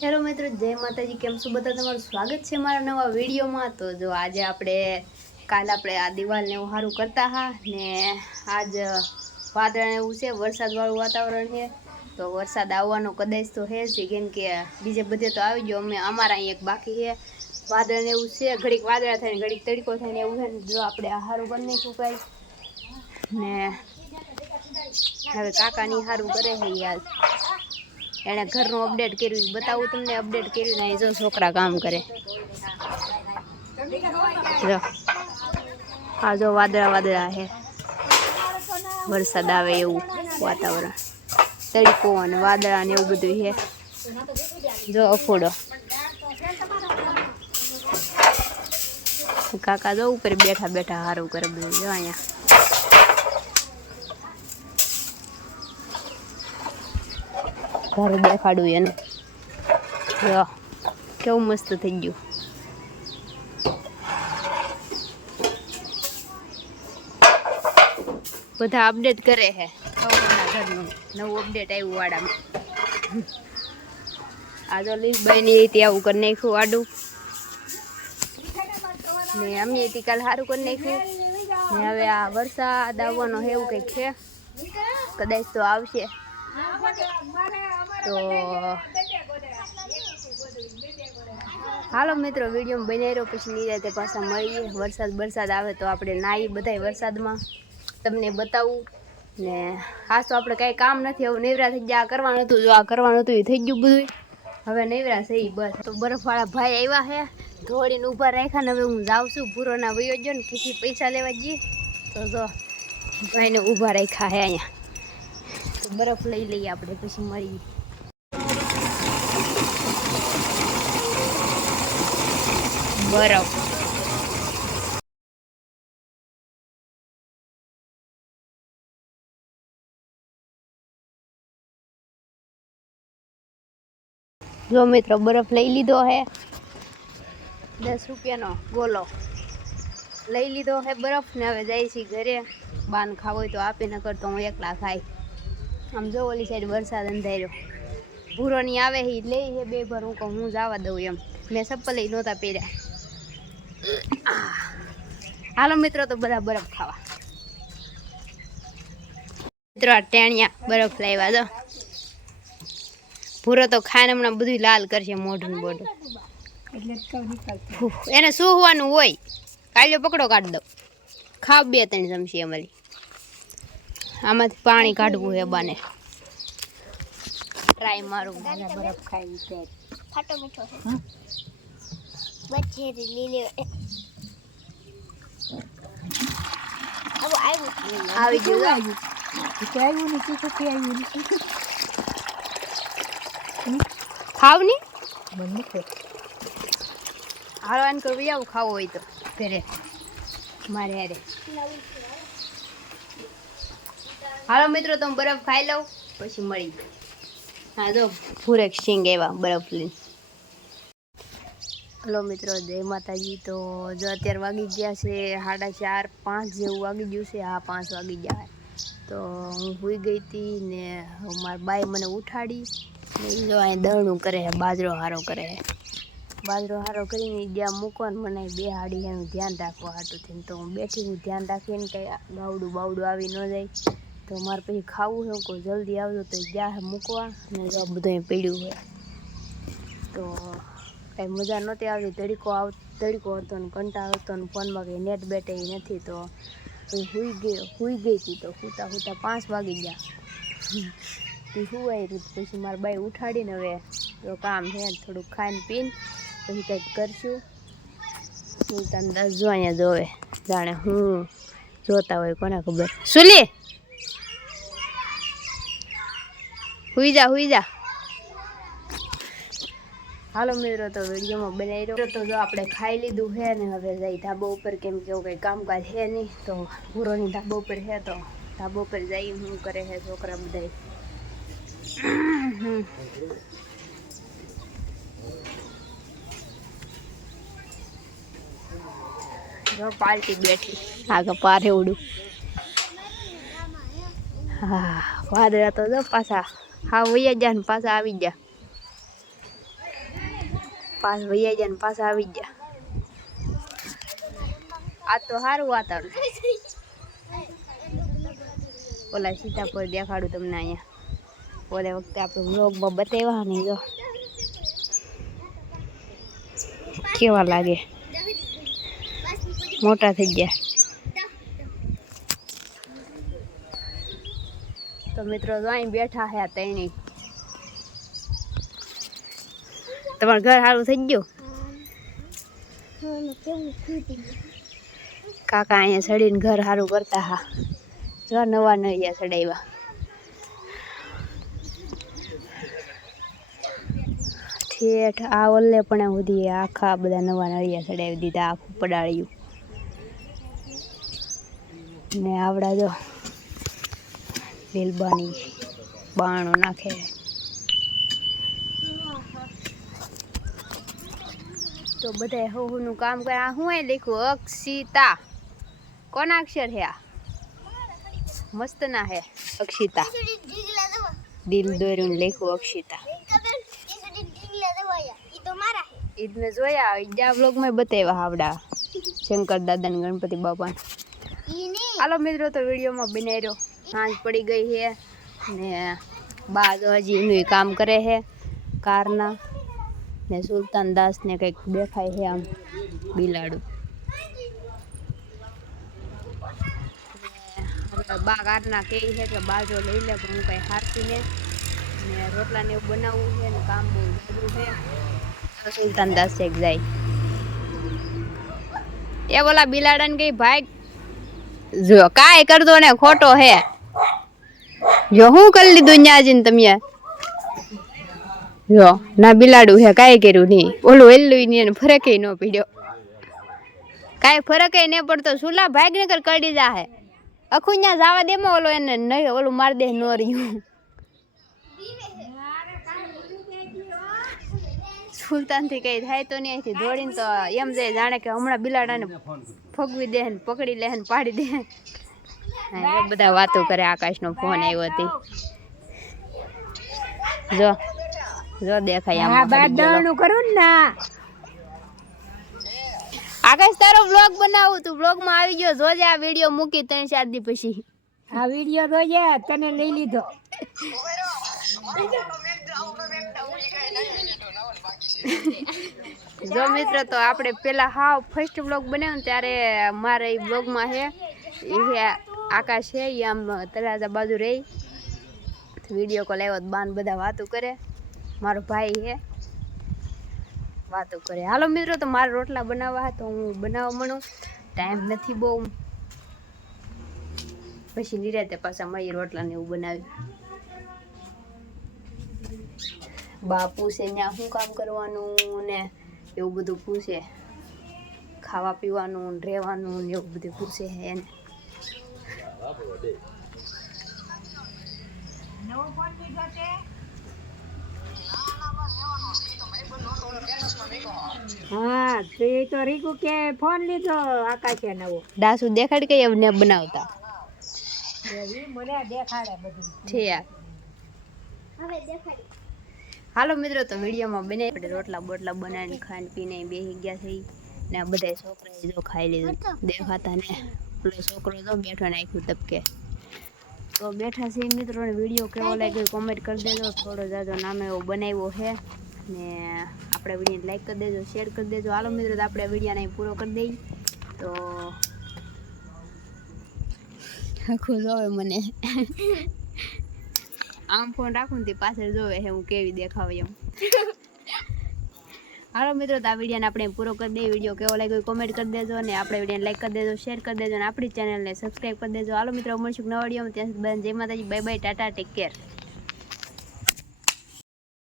Hello મિત્રો, જય માતાજી. કેમ છો બધા? તમારું સ્વાગત છે મારા નવા વિડીયોમાં. તો જો આજે કાલ આપણે આ દિવાલને એવું સારું કરતા હા ને આજ વાદળ એવું છે, વરસાદવાળું વાતાવરણ છે. તો વરસાદ આવવાનો કદાચ તો હે જ, કેમ કે બીજે બધે તો આવી ગયો, અમારા અહીં એક બાકી છે. વાદળ ને એવું છે, ઘડીક વાદળા થાય ને ઘડીક તડકો થાય ને એવું છે ને. જો આપણે આ સારું કરી નાખ્યું કાંઈ ને હવે કાકાની સારું કરે છે યાર. એને ઘરનું અપડેટ કર્યું, બતાવું તમને. અપડેટ કર્યું ને જો છોકરા કામ કરે. જો આ જો વાદળા છે, વરસાદ આવે એવું વાતાવરણ, તડકો અને વાદળા ને એવું બધું છે. જો અફોડો કાકા જો ઉપર બેઠા બેઠા સારું કરે બધું. જો અહીંયા ઘર દેખાડું એને. જો કેવું મસ્ત થઈ ગયું. બધા અપડેટ કરે છે ઘરનું. નવું અપડેટ આવ્યું વાડામાં. આ જો લીલબાઈ ને આવું કરી નાખ્યું વાડું ને અમે કાલ સારું કરી નાખ્યું ને. હવે આ વરસાદ આવવાનો એવું કંઈક છે, કદાચ તો આવશે. તો હાલો મિત્રો, વિડીયો બનાવી રહ્યો, પછી નિરાતે પાછા મળીએ. વરસાદ આવે તો આપણે નાહી બધાય વરસાદમાં, તમને બતાવું ને. ખાસ તો આપણે કાંઈ કામ નથી, હવે નેવરા થઈ ગયા. આ કરવાનું હતું, જો આ કરવાનું હતું એ થઈ ગયું બધું. હવે નેવરા થઈ બસ. તો બરફવાળા ભાઈ આવ્યા છે, ધોળીને ઊભા રાખ્યા ને. હવે હું જાઉં છું ભૂરોના વયો ગયો ને કિસી પૈસા લેવા જઈએ. તો જો ભાઈને ઊભા રાખ્યા છે અહીંયા. તો બરફ લઈ લઈએ આપણે, પછી મળીએ. બરફ જો મિત્રો, બરફ લઈ લીધો હે. 10 રૂપિયાનો ગોલો લઈ લીધો હે બરફ ને. હવે જાય છે ઘરે. બાન ખાવો હોય તો આપી, ન કરતો હું એકલા ખાઈ. આમ જો ઓલી સાઈડ વરસાદ અંધાર્યો, ભૂરો ની આવે એ લઈ હે 2 ભર. હું કહું હું જવા દઉં એમ. મેં ચપ્પલ નહોતા પહેર્યા. હાલો મિત્રો, તો બધા બરફ ખાવા. મિત્રો આ ટેણિયા બરફ લાવ્યા. જો ભૂરો તો ખાને હમણાં બધું લાલ કરશે, મોઢું બોઢું. એને શું હોવાનું હોય, કાલ્યો પકડો કાઢી દો. ખાવ 2-3 ચમચી અમારી. આમાંથી પાણી કાઢવું હે બાને. ટ્રાય મારું. બરફ ખાઈ છે, ખાટો મીઠો છે. બચે લીલે આવી ગયું. ખાવ ની હાલવાન કરવી આવું ખાવું હોય તો ઘરે મારે હારે. હાલો મિત્રો, તમે બરફ ખાઈ લઉં પછી મળી. હા જો પૂરેક સિંગ એવા બરફ લઈને. હલો મિત્રો, જય માતાજી. તો જો અત્યારે વાગી ગયા છે 4:30-5 જેવું વાગી ગયું છે. હા 5 વાગી ગયા. તો હું સૂઈ ગઈ હતી ને મારા બાઈ મને ઉઠાડી ને. જો અહીં દળનું કરે છે, બાજરો હારો કરે છે. બાજરો હારો કરીને જ્યાં મૂકવાનું મને બેહાડી એનું ધ્યાન રાખવા હાટું થઈને. તો હું બેઠી હું ધ્યાન રાખીને કંઈ ગાવડું બાવડું આવી ન જાય. તો મારે પછી ખાવું છે, કોઈ જલ્દી આવજો તો જ્યાં મૂકવા ને. જો બધું પડ્યું હોય તો કાંઈ મજા નહોતી આવતી. તડકો હતો ને કંટાળો હતો ને ફોનમાં કંઈ નેટ બેટે નથી. તો સૂઈ ગઈ હતી. તો સૂતા 5 વાગી ગયા. તે સુવાઈ રહી. પછી મારા બાઈ ઉઠાડીને હવે તો કામ છે, થોડુંક ખાઈને પીને પછી કંઈક કરશું. સુલતાન 10 જો અહીંયા જોવે, જાણે હું જોતા હોય કોને ખબર. સુલી હુઈ જા. હાલો મિત્રો, તો વિડીયોમાં બનાવી રહ્યો. તો જો આપણે ખાઈ લીધું છે ને હવે જઈ ધાબા ઉપર, કેમ કે એવું કંઈ કામકાજ છે નહીં. તો ભૂરોની ધાબા ઉપર છે, તો ધાબા ઉપર જઈ શું કરે છે છોકરા બધા. જો પાલટી બેઠી આગળ પારે ઉડું. હા વાદળા તો જો પાછા હા વૈયા ગયા ને પાછા આવી ગયા. પાસ વૈયા ગયા ને પાછા આવી ગયા. આ તો સારું વાતાવરણ. ઓલા સીતાફળ દેખાડું તમને અહીંયા. ઓલે વખતે આપણે વ્લોગમાં બતાવ્યા નહીં જો કેવા લાગે, મોટા થઈ ગયા. તો મિત્રો જો અહીં બેઠા હે તૈણી. તમારું ઘર સારું થઈ ગયું? કાકા અહીંયા ચડીને ઘર સારું કરતા હા. જો નવા નળિયા ચડાવ્યા. ઠેઠ આ ઓલે પણ સુધી આખા બધા નવા નળિયા ચડાવી દીધા, આખું પડાળ્યું. ને આવડા જો વેલબાની બાણો નાખે. તો બધા હું કામ કરે. આ હું લખ્યું અક્ષિતા. કોના અક્ષર હે આ? મસ્ત ના હે અક્ષિતા. દિલ દોર્યું લખ્યું અક્ષિતા. ઈદ મેં જોયા, ઈજા વ્લોગમાં બતાવ્યા આવડા શંકર દાદા ને ગણપતિ બાપા. હાલો મિત્રો તો વિડીયોમાં બનાવી રહ્યો. સાંજ પડી ગઈ છે ને બા તો હજી એનું કામ કરે છે કારના. ને સુલતાન દાસ ને કંઈક દેખાય છે આમ બિલાડું. બા કારના કહે છે કે બાજો લઈ લે, પણ હું કંઈ હારતી ને રોટલા ને એવું બનાવવું છે ને કામ બહુ જરૂર છે. સુલતાન દાસ એક જાય એ બોલા બિલાડા ને કઈ ભાઈ જો કાંઈ કરતો ને ખોટો હે. જો હું કરી લીધું ન્યા જઈને તમે જો ના બિલાડું હે કાંઈ કર્યું નહીં. ઓલું એલું નહીં ફરક ન પીડ્યો, કાંઈ ફરક નહીં પડતો. સુલા ભાગ ને કડી જા હે અખું ન્યા જવા દેમાં ઓલો એને નહીં ઓલું માર દે ન રહ્યું. સુલતાન થી કઈ થાય તો નહીં, અહીંથી દોડીને તો એમ જાય જાણે કે હમણાં બિલાડાને ફગવી દે ને પકડી લે ને પાડી દે. બધા વાતો કરે. આકાશનો ફોન આવ્યો હતી. જો જો દેખાય આકાશ તારો વ્લોગ બનાવું, તું વ્લોગ માં આવી ગયો. જોજે આ વિડીયો મૂકી 3-4 દી પછી. આ વિડીયો જોજે તને લઈ લીધો. જો મિત્રો તો આપણે પેલા હાવ ફર્સ્ટ બ્લોગ બનાવ્યો ને ત્યારે મારે એ બ્લોગમાં છે એ આકાશ છે એ આમ તળાજા બાજુ રહી વિડીયો કોલ આવ્યો. બાન બધા વાતો કરે, મારો ભાઈ છે વાતો કરે. હાલો મિત્રો તો મારે રોટલા બનાવવા તો હું બનાવવા મળું. ટાઈમ નથી બહુ, પછી નિરાતે પાછા મળી રોટલા ને એવું બનાવી. બા પૂછે ત્યાં શું કામ કરવાનું ને એવું બધું પૂછે. ખાવા પીવાનું રહેવાનું ને એવું બધું પૂછે એને. હા તો રીકુ કે ફોન લીધો આકાશે નવો. દાસુ દેખાડ કે એમને બનાવતા મને દેખાડે બધું છે. હવે દેખાડી. હાલો મિત્રો તો વિડીયોમાં બને આપણે રોટલા બોટલા બનાવીને ખાઈને પીને બેસી ગયા થઈ ને આ બધા છોકરાએ જો ખાઈ લીધું દેખાતા ને. પેલો છોકરો જો બેઠો નાખ્યું તબકે. તો બેઠા છે મિત્રોને વિડીયો કેવો લાગ્યો કોમેન્ટ કરી દેજો. થોડો જાજો નામે એવો બનાવ્યો છે ને આપણે વિડીયોને લાઈક કરી દેજો, શેર કરી દેજો. હાલો મિત્રો તો આપણે વિડીયોને પૂરો કરી દઈએ. તો આખું જોવે મને આમ ફોન રાખું ને પાછળ જોવે હે હું કેવી દેખાવ એમ. હાલો મિત્રો તો આ વિડીયોને આપણે પૂરો કરી દઈએ. વિડીયો કેવો લાગ્યો કોમેન્ટ કરી દેજો અને આપણે વિડીયોને લાઈક કરી દેજો, શેર કરી દેજો અને આપણી ચેનલને સબસ્ક્રાઈબ કરી દેજો. હાલો મિત્રો મળશું નવા વિડીયોમાં. ત્યાં સુધી જય માતાજી, bye bye, Tata, take care.